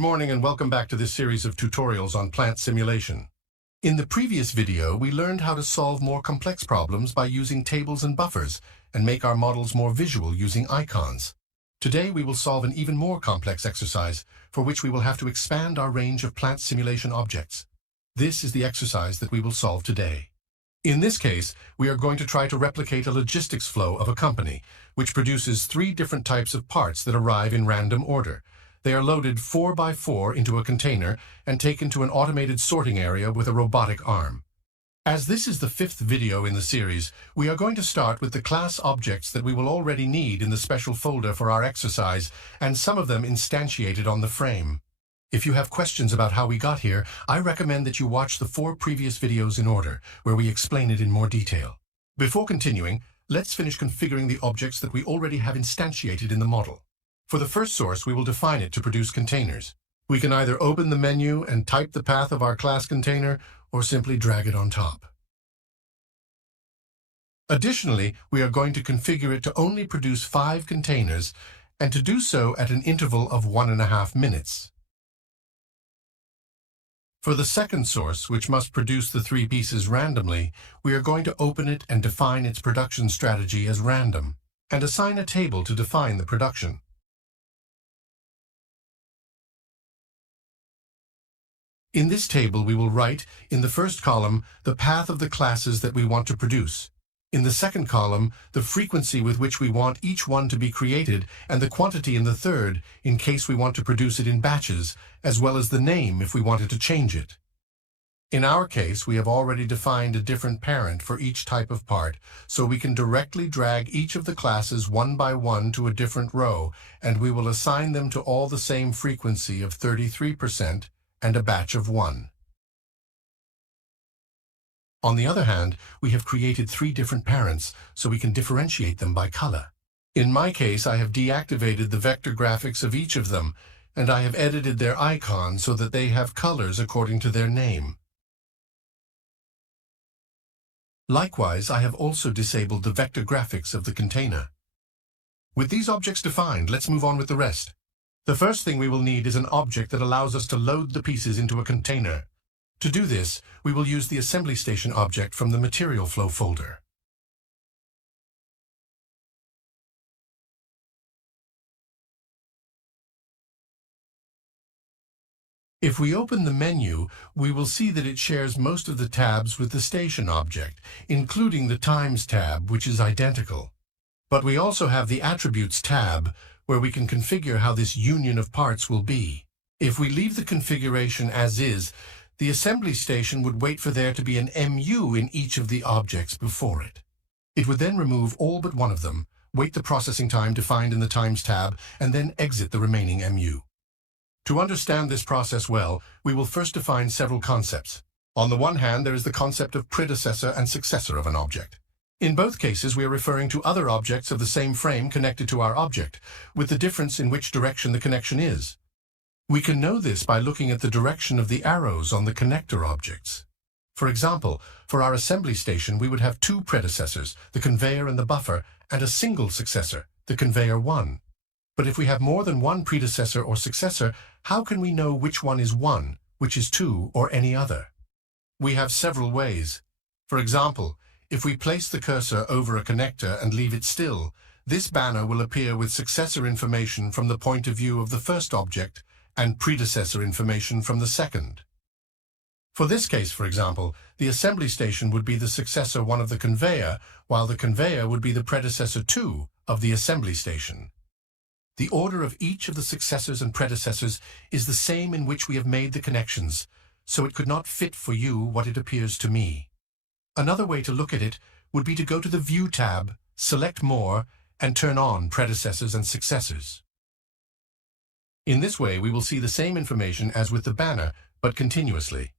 Morning and welcome back to this series of tutorials on plant simulation. In the previous video, we learned how to solve more complex problems by using tables and buffers and make our models more visual using icons. Today, we will solve an even more complex exercise for which we will have to expand our range of plant simulation objects. This is the exercise that we will solve today. In this case, we are going to try to replicate a logistics flow of a company, which produces 3 different types of parts that arrive in random order. They are loaded 4 by 4 into a container and taken to an automated sorting area with a robotic arm. As this is the 5th video in the series, we are going to start with the class objects that we will already need in the special folder for our exercise, and some of them instantiated on the frame. If you have questions about how we got here, I recommend that you watch the 4 previous videos in order, where we explain it in more detail. Before continuing, let's finish configuring the objects that we already have instantiated in the model. For the first source, we will define it to produce containers. We can either open the menu and type the path of our class container, or simply drag it on top. Additionally, we are going to configure it to only produce 5 containers, and to do so at an interval of 1.5 minutes. For the second source, which must produce the 3 pieces randomly, we are going to open it and define its production strategy as random, and assign a table to define the production. In this table, we will write, in the first column, the path of the classes that we want to produce. In the second column, the frequency with which we want each one to be created, and the quantity in the third, in case we want to produce it in batches, as well as the name if we wanted to change it. In our case, we have already defined a different parent for each type of part, so we can directly drag each of the classes one by one to a different row, and we will assign them to all the same frequency of 33%, and a batch of 1. On the other hand, we have created 3 different parents, so we can differentiate them by color. In my case, I have deactivated the vector graphics of each of them, and I have edited their icons so that they have colors according to their name. Likewise, I have also disabled the vector graphics of the container. With these objects defined, let's move on with the rest. The first thing we will need is an object that allows us to load the pieces into a container. To do this, we will use the AssemblyStation object from the Material Flow folder. If we open the menu, we will see that it shares most of the tabs with the Station object, including the Times tab, which is identical. But we also have the Attributes tab, where we can configure how this union of parts will be. If we leave the configuration as is, the AssemblyStation would wait for there to be an MU in each of the objects before it. It would then remove all but one of them, wait the processing time defined in the Times tab, and then exit the remaining MU. To understand this process well, we will first define several concepts. On the one hand, there is the concept of predecessor and successor of an object. In both cases, we are referring to other objects of the same frame connected to our object, with the difference in which direction the connection is. We can know this by looking at the direction of the arrows on the connector objects. For example, for our AssemblyStation, we would have 2 predecessors, the conveyor and the buffer, and a single successor, the conveyor 1. But if we have more than one predecessor or successor, how can we know which one is 1, which is 2, or any other? We have several ways. For example, if we place the cursor over a connector and leave it still, this banner will appear with successor information from the point of view of the first object and predecessor information from the second. For this case, for example, the AssemblyStation would be the successor 1 of the conveyor, while the conveyor would be the predecessor 2 of the AssemblyStation. The order of each of the successors and predecessors is the same in which we have made the connections, so it could not fit for you what it appears to me. Another way to look at it would be to go to the View tab, select More, and turn on Predecessors and Successors. In this way, we will see the same information as with the banner, but continuously.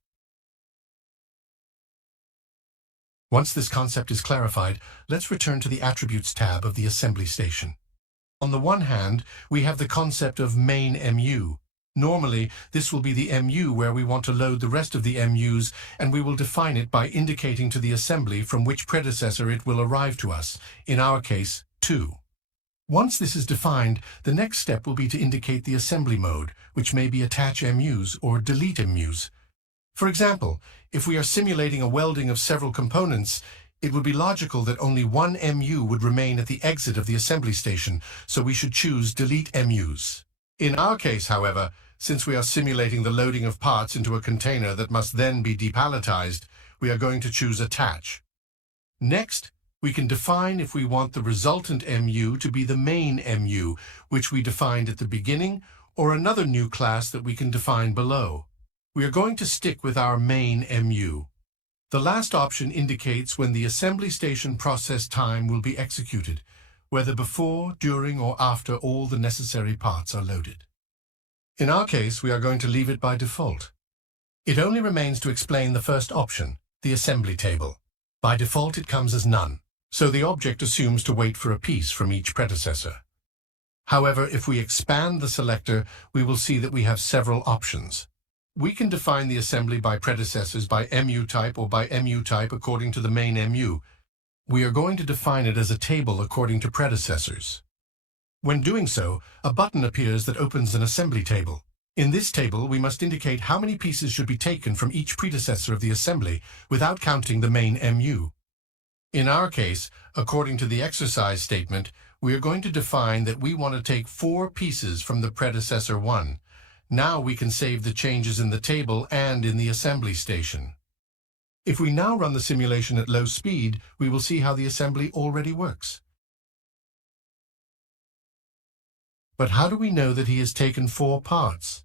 Once this concept is clarified, let's return to the Attributes tab of the AssemblyStation. On the one hand, we have the concept of main MU. Normally, this will be the MU where we want to load the rest of the MUs, and we will define it by indicating to the assembly from which predecessor it will arrive to us, in our case, 2. Once this is defined, the next step will be to indicate the assembly mode, which may be attach MUs or delete MUs. For example, if we are simulating a welding of several components, it would be logical that only one MU would remain at the exit of the assembly station, so we should choose delete MUs. In our case, however, since we are simulating the loading of parts into a container that must then be depalletized, we are going to choose attach. Next, we can define if we want the resultant MU to be the main MU, which we defined at the beginning, or another new class that we can define below. We are going to stick with our main MU. The last option indicates when the assembly station process time will be executed, whether before, during, or after all the necessary parts are loaded. In our case, we are going to leave it by default. It only remains to explain the first option, the assembly table. By default, it comes as none, so the object assumes to wait for a piece from each predecessor. However, if we expand the selector, we will see that we have several options. We can define the assembly by predecessors by MU type or by MU type according to the main MU. We are going to define it as a table according to predecessors. When doing so, a button appears that opens an assembly table. In this table, we must indicate how many pieces should be taken from each predecessor of the assembly without counting the main MU. In our case, according to the exercise statement, we are going to define that we want to take 4 pieces from the predecessor 1. Now we can save the changes in the table and in the assembly station. If we now run the simulation at low speed, we will see how the assembly already works. But how do we know that he has taken 4 parts?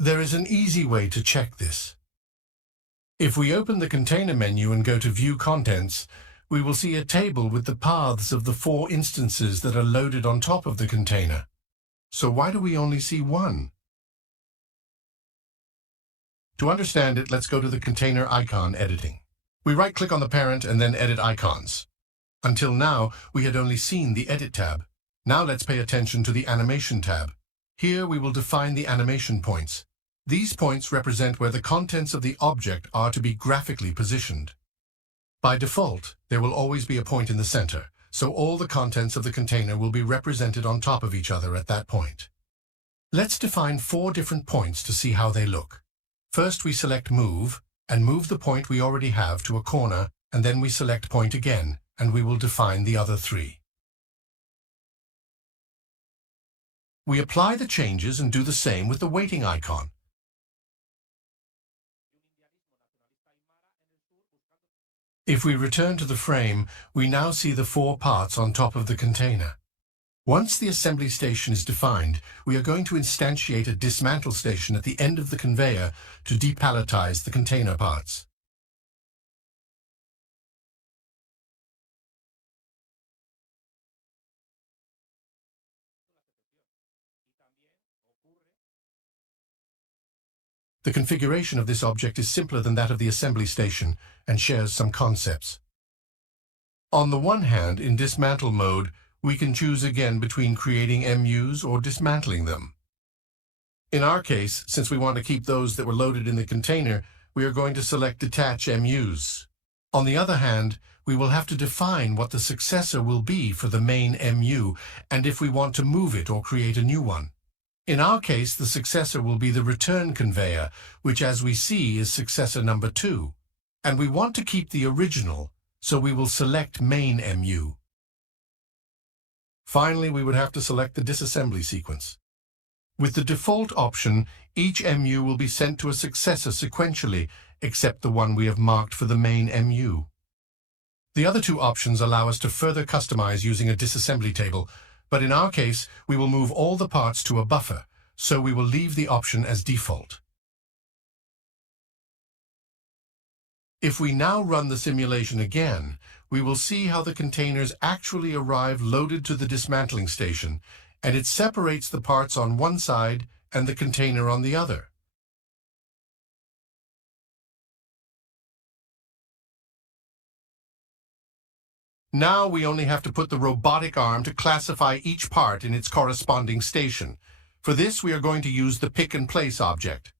There is an easy way to check this. If we open the container menu and go to View Contents, we will see a table with the paths of the 4 instances that are loaded on top of the container. So why do we only see 1? To understand it, let's go to the container icon editing. We right-click on the parent and then edit icons. Until now, we had only seen the Edit tab. Now let's pay attention to the Animation tab. Here we will define the animation points. These points represent where the contents of the object are to be graphically positioned. By default, there will always be a point in the center, so all the contents of the container will be represented on top of each other at that point. Let's define 4 different points to see how they look. First, we select Move, and move the point we already have to a corner, and then we select Point again, and we will define the other 3. We apply the changes and do the same with the weighting icon. If we return to the frame, we now see the 4 parts on top of the container. Once the assembly station is defined, we are going to instantiate a dismantle station at the end of the conveyor to depalletize the container parts. The configuration of this object is simpler than that of the assembly station and shares some concepts. On the one hand, in dismantle mode, we can choose again between creating MUs or dismantling them. In our case, since we want to keep those that were loaded in the container, we are going to select Detach MUs. On the other hand, we will have to define what the successor will be for the main MU and if we want to move it or create a new one. In our case, the successor will be the return conveyor, which as we see is successor number 2. And we want to keep the original, so we will select main MU. Finally, we would have to select the disassembly sequence. With the default option, each MU will be sent to a successor sequentially, except the one we have marked for the main MU. The other 2 options allow us to further customize using a disassembly table, but in our case, we will move all the parts to a buffer, so we will leave the option as default. If we now run the simulation again, we will see how the containers actually arrive loaded to the dismantling station, and it separates the parts on one side and the container on the other. Now we only have to put the robotic arm to classify each part in its corresponding station. For this, we are going to use the Pick-and-Place object.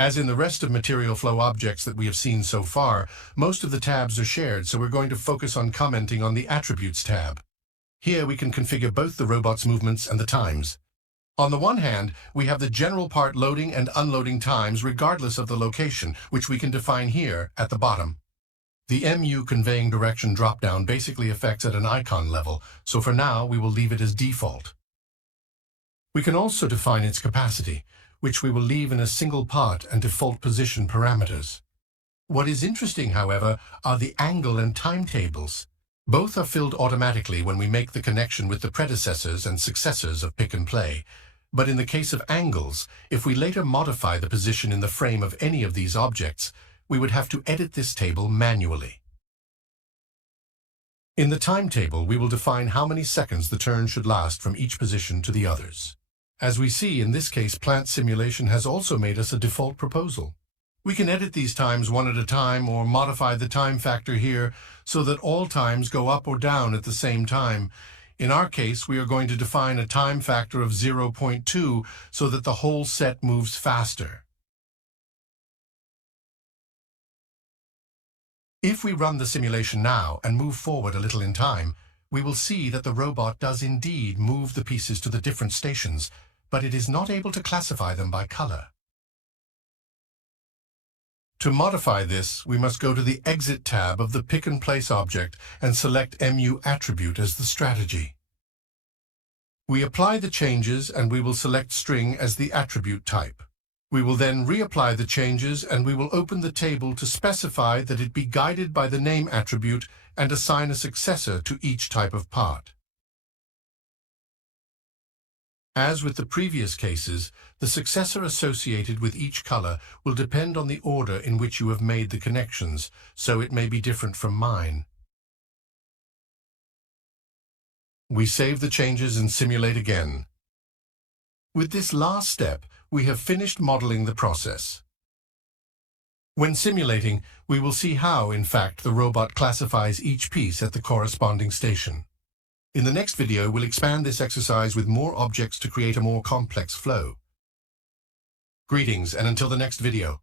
As in the rest of material flow objects that we have seen so far, most of the tabs are shared, so we're going to focus on commenting on the Attributes tab. Here we can configure both the robot's movements and the times. On the one hand, we have the general part loading and unloading times regardless of the location, which we can define here at the bottom. The MU conveying direction dropdown basically affects at an icon level, so for now we will leave it as default. We can also define its capacity, which we will leave in a single part and default position parameters. What is interesting, however, are the angle and timetables. Both are filled automatically when we make the connection with the predecessors and successors of Pick and Play. But in the case of angles, if we later modify the position in the frame of any of these objects, we would have to edit this table manually. In the timetable, we will define how many seconds the turn should last from each position to the others. As we see, in this case, Plant Simulation has also made us a default proposal. We can edit these times one at a time or modify the time factor here so that all times go up or down at the same time. In our case, we are going to define a time factor of 0.2 so that the whole set moves faster. If we run the simulation now and move forward a little in time, we will see that the robot does indeed move the pieces to the different stations, but it is not able to classify them by color. To modify this, we must go to the Exit tab of the Pick and Place object and select MU Attribute as the strategy. We apply the changes and we will select String as the attribute type. We will then reapply the changes and we will open the table to specify that it be guided by the name attribute and assign a successor to each type of part. As with the previous cases, the successor associated with each color will depend on the order in which you have made the connections, so it may be different from mine. We save the changes and simulate again. With this last step, we have finished modeling the process. When simulating, we will see how, in fact, the robot classifies each piece at the corresponding station. In the next video, we'll expand this exercise with more objects to create a more complex flow. Greetings, and until the next video.